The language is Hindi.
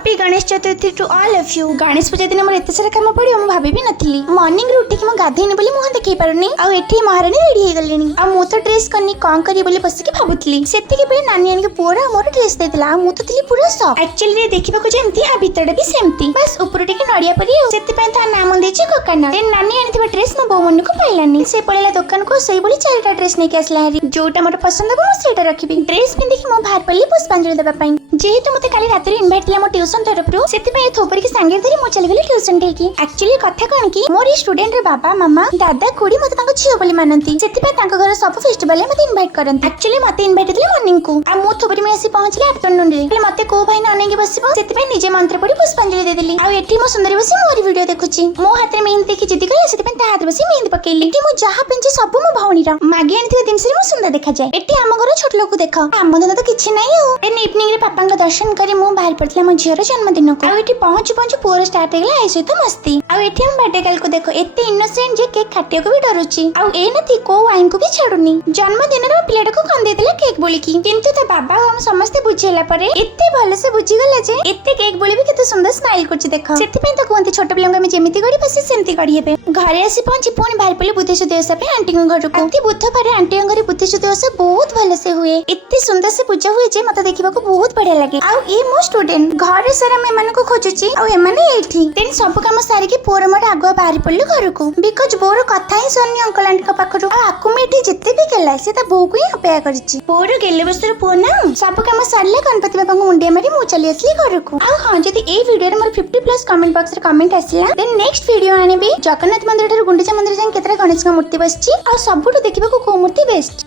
Happy Ganesh Chaturthi to all of you. Ganesh Puja दिन मोर एते सारा काम पड़ियो मु भाबी भी नथिली। मॉर्निंग रो उठिक मु गाधेनी बोली मुह देखै पारुनी आ एठी महारानी रेडी हे गलेनी आ मु तो ड्रेस करनी कोन करी बोली बस के भाबुतली। सेति के बेले नानी आनी के पूरा मोर ड्रेस देतला आ मु तो थिली पूरा सॉ एक्चुअली रे देखिबा को जेमती आ भीतर भी सेमती बस ऊपर टिके नडिया परी सेति पे ता नाम देछि कोकाना देन नानी आनी थिबा ड्रेस मो बो मन को पाइलानी से पळेला दुकान को सही बोली चारटा ड्रेस नै के असला हरी जोटा मोर पसंद हो सेटा रखिबी। ड्रेस पिन देखि मो बाहर पल्ली पुष्पांजलि देबा पई जेहेतु मते काली रात्री इनवाइट दिला मो ट्यूशन तरफरु सेति पे थोपर की संगे धरी मो चली गेली ट्यूशन ठेकी। एक्चुअली कथा कोन की मोर स्टूडेंट रे बाबा मामा दादा कुड़ी मते तांको छियो बोली मानंती सेति पे तांको घर सब फेस्टिवल मते इनवाइट करंती। एक्चुअली मते इनवाइट दिले मॉर्निंग को आ मो थोपर में आसी पहुंचले आफ्टरनून रे मते को भाई न अनेगी बसिबो सेति पे निजे मंत्र पड़ी पुष्पांजलि दे देली आ एठी मो सुंदरी बसी मोर वीडियो देखुची मो हाथ में मेहंदी देखि जिदी गले सेति पे ता हाथ बसी मेहंदी पकेली एठी मो जहा पिंची सब मो भौणी रा मागे आनिथिबे दिन से मो सुंदर देखा जाय। एठी हम घर छोट लोक देखो हम दिन तो किछि नै हो एन इवनिंग रे पापा का दर्शन करी मो बाहर पड़तला मो झियर जन्मदिन को आ एठी पहुंच पहुंच पूरा स्टार्ट हेगला आई सहित मस्ती आ एठी हम बर्थडे गर्ल को देखो एते इनोसेंट जे केक काटियो को भी डरुची आ ए नथी को वाइन को भी छाडुनी। जन्मदिन रे प्लेट को खंदे देला केक बोली की किंतु ता बाबा हम समस्त बुझेला परे एते भले से बुझी गला जे एते केक बोली भी केते सुंदर स्माइल करछि देखो सेति पे त कोंती छोट पिलंगा में जेमिति गड़ी बसी सेमति गड़ी हेबे। घरे आसी पहुंची पुनी बाहर पले बुद्धेश देवसा पे आंटी को घर को अति बुधवार आंटी घर बुद्धेश देवसा बहुत भले से हुए एते सुंदर से पूजा हुए जे मते देखिबा को बहुत बढ़िया लागे आ ए मो स्टूडेंट घरे सारा में मन को खोजुची आ ए माने एठी देन सब काम सारी के पोर मोर आगो बाहर पल्लू घर को बिकॉज़ बोर कथा ही सोनी अंकल आंटी का पाखरु आ आकु में एठी जिते भी केला से ता बो को ही अपेक्षा करछि पोर गेले बसर पो ना सब काम सरले गणपति बाबा को मुंडिया मारी मु चली असली घर को आ हां जदी ए वीडियो रे मोर 50+ कमेंट बॉक्स रे कमेंट आसिला देन नेक्स्ट वीडियो आनेबी जगन्नाथ मंदिर ठार गुंडीचा मंदिर जाय केतरा गणेश का मूर्ति बसछि आ सबुटो देखिबा को को मूर्ति बेस्ट।